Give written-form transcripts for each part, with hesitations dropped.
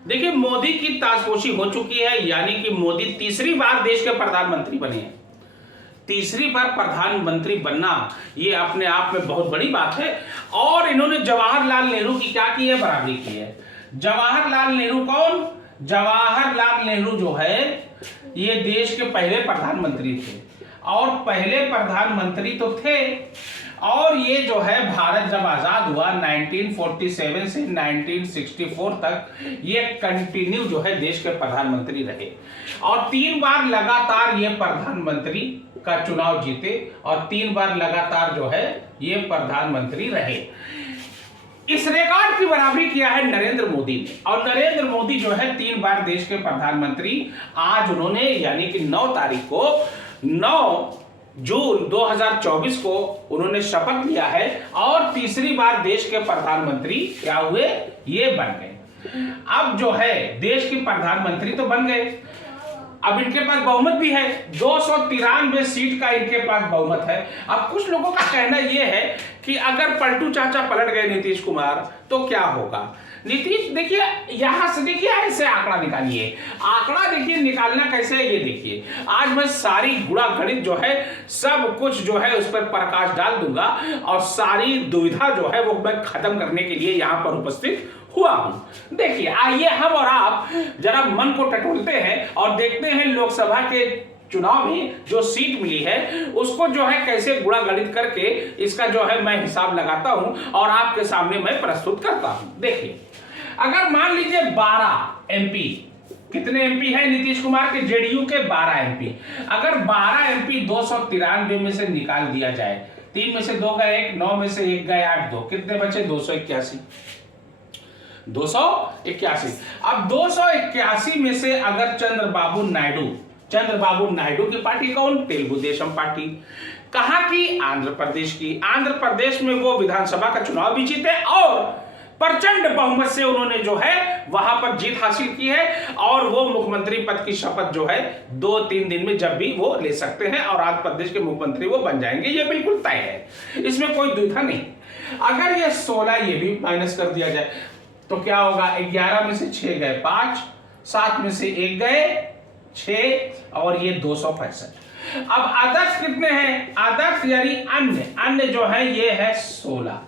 देखिए मोदी की ताजपोशी हो चुकी है, यानी कि मोदी तीसरी बार देश के प्रधानमंत्री बने हैं। तीसरी बार प्रधानमंत्री बनना ये अपने आप में बहुत बड़ी बात है। और इन्होंने जवाहरलाल नेहरू की क्या की है, बराबरी की है। जवाहरलाल नेहरू कौन? जवाहरलाल नेहरू जो है ये देश के पहले प्रधानमंत्री थे, और पहले प्रधानमंत्री तो थे, और ये जो है भारत जब आजाद हुआ 1947 से 1964 तक ये कंटिन्यू जो है देश के प्रधानमंत्री रहे, और 3 बार लगातार ये प्रधानमंत्री का चुनाव जीते, और 3 बार लगातार जो है ये प्रधानमंत्री रहे। इस रिकॉर्ड की बराबरी किया है नरेंद्र मोदी ने, और नरेंद्र मोदी जो है 3 बार देश के प्रधानमंत्री। आज उन्होंने यानी कि 9 तारीख को 9 जून 2024 को उन्होंने शपथ लिया है, और तीसरी बार देश के प्रधानमंत्री क्या हुए, ये बन गए। अब जो है देश के प्रधानमंत्री तो बन गए, अब इनके पास बहुमत भी है, 293 सीट का इनके पास बहुमत है। अब कुछ लोगों का कहना यह है कि अगर पलटू चाचा पलट गए नीतीश कुमार तो क्या होगा। नीतीश देखिए यहां से देखिए ऐसे आंकड़ा निकालिए, आंकड़ा देखिए निकालना कैसे है ये देखिए। आज मैं सारी गुणा गणित जो है सब कुछ जो है उस पर प्रकाश डाल दूंगा, और सारी दुविधा जो है वो मैं खत्म करने के लिए यहां पर उपस्थित हुआ हूं। देखिए आइए हम और आप जरा मन को टटोलते हैं और देखते हैं लोकसभा के चुनाव में जो सीट मिली है उसको जो है कैसे गुणा गणित करके इसका जो है मैं हिसाब लगाता हूं और आपके सामने मैं प्रस्तुत करता हूं। देखिए अगर मान लीजिए 12 एमपी, कितने एमपी है नीतीश कुमार के, जेडीयू के 12 एमपी, अगर 12 एमपी 293 में से निकाल दिया जाए, 3 में से 2 गए 1, 9 में से 1 गए 8, 2 कितने बचे, 281। 281। अब 281 में से अगर चंद्रबाबू नायडू की पार्टी कौन, तेलुगु देशम पार्टी, कहां की, आंध्र प्रदेश की। आंध्र प्रदेश में वो विधानसभा का चुनाव भी जीते और प्रचंड बहुमत से उन्होंने जो है वहां पर जीत हासिल की है, और वो मुख्यमंत्री पद की शपथ जो है 2-3 दिन में जब भी वो ले सकते हैं, और आंध्र प्रदेश के मुख्यमंत्री वो बन जाएंगे, ये बिल्कुल तय है, इसमें कोई दुविधा नहीं। अगर ये 16 ये भी माइनस कर दिया जाए तो क्या होगा, 11 में से 6 गए 5, 7 में से 1 गए 6, और ये 265। अब आदर्श कितने हैं, आदर्श यानी अन्य जो है ये है 16।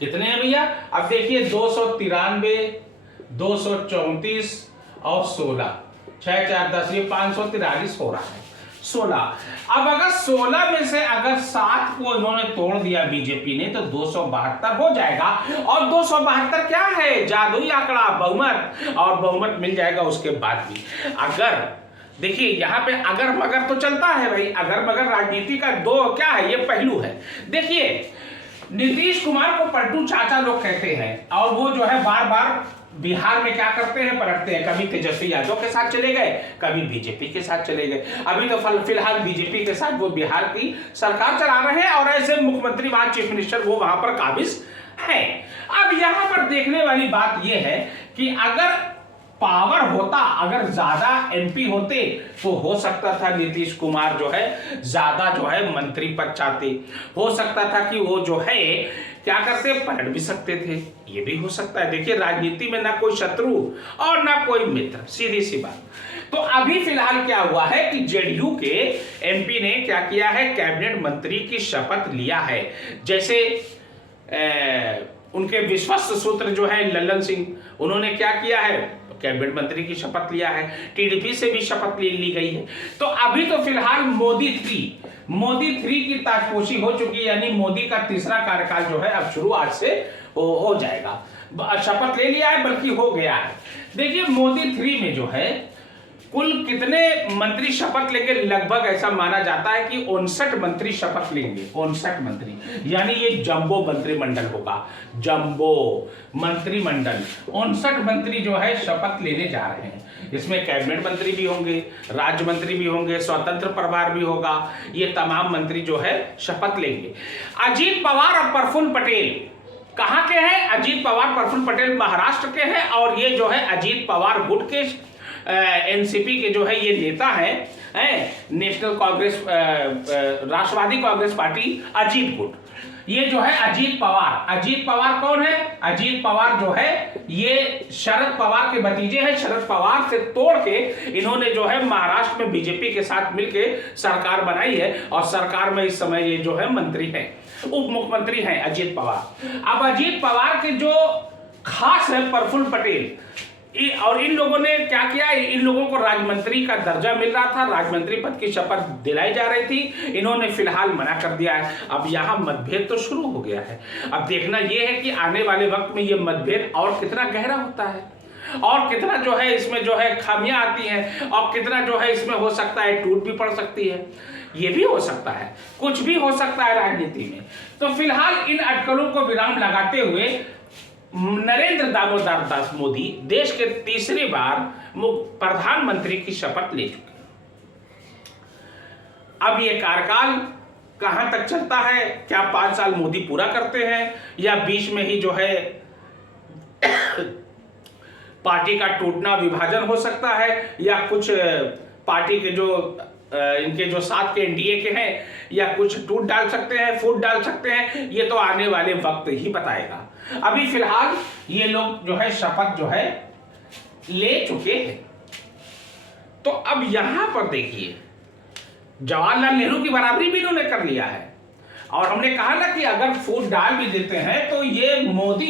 कितने हैं भैया, अब देखिए 293, 234 और 16, 6 4 10, ये 543 हो रहा है 16। अब अगर 16 में से अगर 7 को इन्होंने तोड़ दिया बीजेपी ने तो 272 हो जाएगा, और 272 क्या है, जादुई आंकड़ा, बहुमत, और बहुमत मिल जाएगा उसके बाद भी। अगर देखिए यहाँ पे अगर मगर तो चलता है भाई, अगर मगर राजनीति का दो क्या है, ये पहलू है। देखिए नीतीश कुमार को पलटू चाचा लोग कहते हैं, और वो जो है बार बार बिहार में क्या करते हैं, पलटते हैं, कभी तेजस्वी यादव के साथ चले गए, कभी बीजेपी के साथ चले गए। अभी तो फिलहाल बीजेपी के साथ वो बिहार की सरकार चला रहे हैं, और ऐसे मुख्यमंत्री वहां चीफ मिनिस्टर वो वहां पर काबिज है। अब यहां पर देखने वाली बात यह है कि अगर पावर होता, अगर ज्यादा एमपी होते तो हो सकता था नीतीश कुमार जो है ज्यादा जो है मंत्री पद चाहते, हो सकता था कि वो जो है क्या करते, पलट भी सकते थे, ये भी हो सकता है। देखिए राजनीति में ना कोई शत्रु और ना कोई मित्र, सीधी सी बात। तो अभी फिलहाल क्या हुआ है कि जेडीयू के एमपी ने क्या किया है, कैबिनेट मंत्री की शपथ लिया है। जैसे उनके विश्वस्त सूत्र जो है लल्लन सिंह, उन्होंने क्या किया है, कैबिनेट मंत्री की शपथ लिया है। टीडीपी से भी शपथ ली गई है। तो अभी तो फिलहाल मोदी 3 की ताजपोशी हो चुकी है, यानी मोदी का तीसरा कार्यकाल जो है अब शुरू आज से हो जाएगा। शपथ ले लिया है, बल्कि हो गया है। देखिए मोदी 3 में जो है कुल कितने मंत्री शपथ लेंगे, लगभग ऐसा माना जाता है कि 59 मंत्री शपथ लेंगे। 59 मंत्री, यानी ये जंबो मंत्रिमंडल होगा, जंबो मंत्रिमंडल। 59 मंत्री जो है शपथ लेने जा रहे हैं। इसमें कैबिनेट मंत्री भी होंगे, राज्य मंत्री भी होंगे, स्वतंत्र प्रभार भी होगा, ये तमाम मंत्री जो है शपथ लेंगे। अजीत पवार और प्रफुल्ल पटेल कहाँ के हैं, अजीत पवार प्रफुल्ल पटेल महाराष्ट्र के हैं, और ये जो है अजीत पवार गुट के एनसीपी के जो है ये नेता हैं, नेशनल कांग्रेस राष्ट्रवादी कांग्रेस पार्टी अजीत गुट, ये जो है अजीत पवार। अजीत पवार कौन है? अजीत पवार जो है ये शरद पवार के भतीजे हैं। शरद पवार से तोड़ के इन्होंने जो है महाराष्ट्र में बीजेपी के साथ मिलके सरकार बनाई है और सरकार में इस समय ये जो है मंत्री है, उप मुख्यमंत्री हैं अजीत पवार। अब अजीत पवार के जो खास है प्रफुल्ल पटेल, और इन लोगों ने क्या किया, इन लोगों को राज्यमंत्री का दर्जा मिल रहा था, राज्यमंत्री पद की शपथ दिलाई जा रही थी, इन्होंने फिलहाल मना कर दिया है। अब यहाँ मतभेद तो शुरू हो गया है। अब देखना यह है कि आने वाले वक्त में ये मतभेद और कितना गहरा होता है और कितना जो है इसमें जो है खामियां आती हैं और कितना जो है इसमें हो सकता है टूट भी पड़ सकती है। ये भी हो सकता है, कुछ भी हो सकता है राजनीति में। तो फिलहाल इन अटकलों को विराम लगाते हुए नरेंद्र दामोदर दास मोदी देश के तीसरी बार प्रधानमंत्री की शपथ ले चुके हैं। अब ये कार्यकाल कहां तक चलता है, क्या 5 साल मोदी पूरा करते हैं या बीच में ही जो है पार्टी का टूटना विभाजन हो सकता है, या कुछ पार्टी के जो इनके जो साथ के एनडीए के हैं या कुछ टूट डाल सकते हैं, फूट डाल सकते हैं, ये तो आने वाले वक्त ही बताएगा। अभी फिलहाल ये लोग जो है शपथ जो है ले चुके हैं। तो अब यहां पर देखिए जवाहरलाल नेहरू की बराबरी भी इन्होंने कर लिया है और हमने कहा ना कि अगर फूट डाल भी देते हैं तो ये मोदी